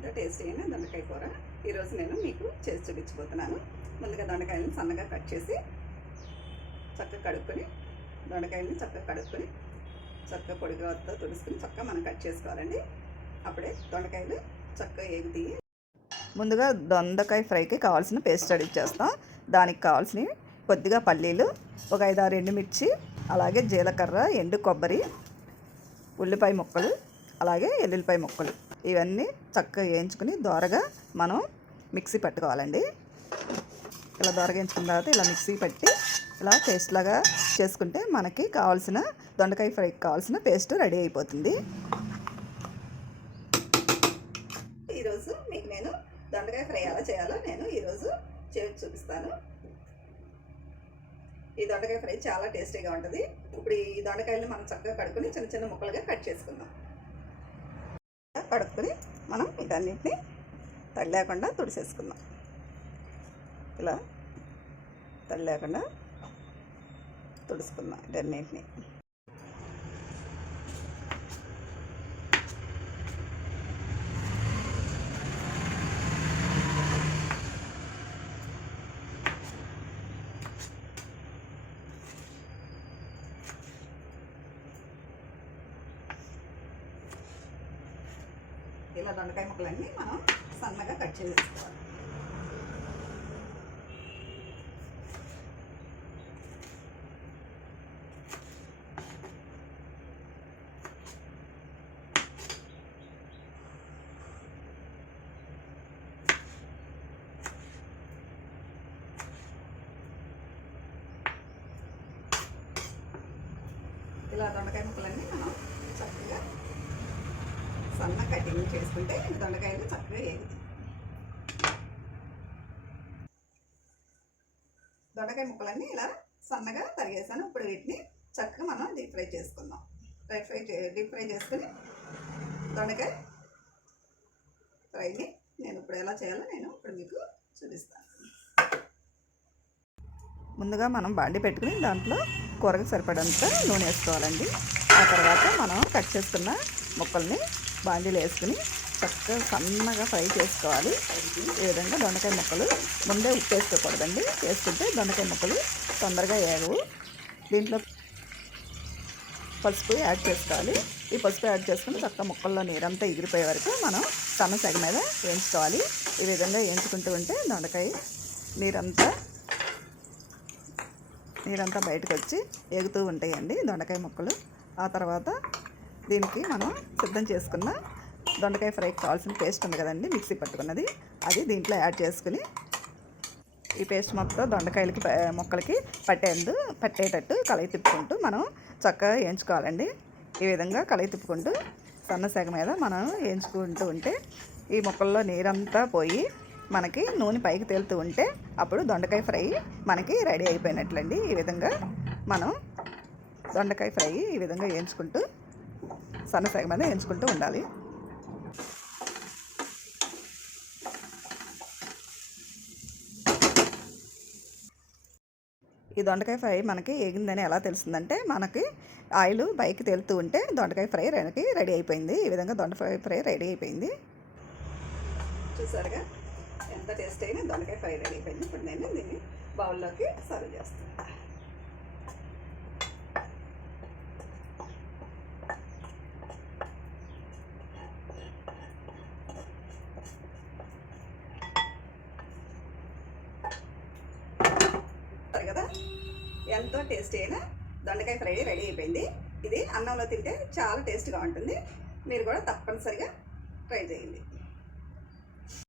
ఎంతో టేస్టీ అయిన దొండకాయ కూర ఈరోజు నేను మీకు చేసి చూపించబోతున్నాను. ముందుగా దొండకాయలను సన్నగా కట్ చేసి చక్కగా కడుక్కొని చక్కగా పొడిగా తుడుచుకుని చక్కగా మనం కట్ చేసుకోవాలండి. అప్పుడే దొండకాయలు చక్కగా ఏగుతాయి. ముందుగా దొండకాయ ఫ్రైకి కావాల్సిన పేస్ట్ రెడీ చేస్తాం. దానికి కావాల్సినవి కొద్దిగా పల్లీలు, ఒక 5-6 ఎండుమిర్చి, అలాగే జీలకర్ర, ఎండు కొబ్బరి, ఉల్లిపాయ ముక్కలు, అలాగే ఎల్లుల్లిపాయ ముక్కలు, ఇవన్నీ చక్కగా వేయించుకుని దోరగా మనం మిక్సీ పట్టుకోవాలండి. ఇలా దోరగా వేయించుకున్న తర్వాత ఇలా మిక్సీ పట్టి ఇలా పేస్ట్ లాగా చేసుకుంటే మనకి కావాల్సిన దొండకాయ ఫ్రైకి కావాల్సిన పేస్ట్ రెడీ అయిపోతుంది. ఈరోజు మీకు నేను దొండకాయ ఫ్రై ఎలా చేయాలో నేను ఈరోజు చేసి చూపిస్తాను. ఈ దొండకాయ ఫ్రై చాలా టేస్టీగా ఉంటుంది. ఇప్పుడు ఈ దొండకాయలను మనం చక్కగా కడుక్కొని చిన్న చిన్న ముక్కలుగా కట్ చేసుకుందాం. కడుక్కొని మనం వీటన్నిటిని తడి లేకుండా తుడిసేసుకుందాం. ఇలా తడి లేకుండా తుడుచుకుందాం వీటన్నిటిని. ఇలా దొండకాయ ముక్కలన్నీ మనం సన్నగా కట్ చేసుకోవాలి. ఇలా దొండకాయ ముక్కలన్నీ మనం చక్కగా సన్న కటింగ్ చేసుకుంటే దొండకాయలు చక్కగా ఏగుతాయి. దొండకాయ ముక్కలన్నీ ఇలా సన్నగా తరిగేసాను. ఇప్పుడు వీటిని చక్కగా మనం డీప్ ఫ్రై చేసుకుందాం. డీప్ ఫ్రై చేసుకుని దొండకాయ ఫ్రైని నేను ఇప్పుడు ఎలా చేయాలో నేను ఇప్పుడు మీకు చూపిస్తాను. ముందుగా మనం బాండి పెట్టుకుని దాంట్లో కూరకు సరిపడంత నూనె వేసుకోవాలండి. ఆ తర్వాత మనం కట్ చేసుకున్న ముక్కల్ని బాండీలో వేసుకుని చక్కగా సన్నగా ఫ్రై చేసుకోవాలి. ఈ విధంగా దొండకాయ ముక్కలు ముందే ఉప్పు వేసుకోకూడదండి. వేసుకుంటే దొండకాయ ముక్కలు తొందరగా ఏగవు. దీంట్లో పసుపు యాడ్ చేసుకోవాలి. ఈ పసుపు యాడ్ చేసుకుని చక్కగా ముక్కల్లో నీరంతా ఎగిరిపోయే వరకు మనం సన్న సెగ మీద వేయించుకోవాలి. ఈ విధంగా వేయించుకుంటూ ఉంటే దొండకాయ నీరంతా బయటకు వచ్చి ఎగుతూ ఉంటాయండి దొండకాయ ముక్కలు. ఆ తర్వాత దీనికి మనం సిద్ధం చేసుకున్న దొండకాయ ఫ్రైకి కావాల్సిన పేస్ట్ ఉంది కదండి, మిక్సీ పట్టుకున్నది, అది దీంట్లో యాడ్ చేసుకుని ఈ పేస్ట్ మొత్తం దొండకాయలకి ముక్కలకి పట్టేటట్టు కలయి తిప్పుకుంటూ మనం చక్కగా వేయించుకోవాలండి. ఈ విధంగా కలయి తిప్పుకుంటూ సన్న సెగ మీద మనం వేయించుకుంటూ ఉంటే ఈ ముక్కల్లో నీరంతా పోయి మనకి నూనె పైకి తేలుతూ ఉంటే అప్పుడు దొండకాయ ఫ్రై మనకి రెడీ అయిపోయినట్లండి. ఈ విధంగా మనం దొండకాయ ఫ్రై ఈ విధంగా వేయించుకుంటూ సన్న సెగ మీద వేయించుకుంటూ ఉండాలి. ఈ దొండకాయ ఫ్రై మనకి ఏగిందని ఎలా తెలుస్తుందంటే మనకి ఆయిల్ పైకి తేలుతూ ఉంటే దొండకాయ ఫ్రై రెడీ అయిపోయింది. ఈ విధంగా దొండకాయ ఫ్రై రెడీ అయిపోయింది. చూసారుగా ఎంత టేస్ట్ అయినా దొండకాయ ఫ్రై రెడీ అయిపోయింది. ఇప్పుడు నేను దీన్ని బౌల్లోకి సర్వ్ చేస్తాను. కదా ఎంతో టేస్టీ అయిన దొండకాయ ఫ్రై రెడీ అయిపోయింది. ఇది అన్నంలో తింటే చాలా టేస్ట్గా ఉంటుంది. మీరు కూడా తప్పనిసరిగా ట్రై చేయండి.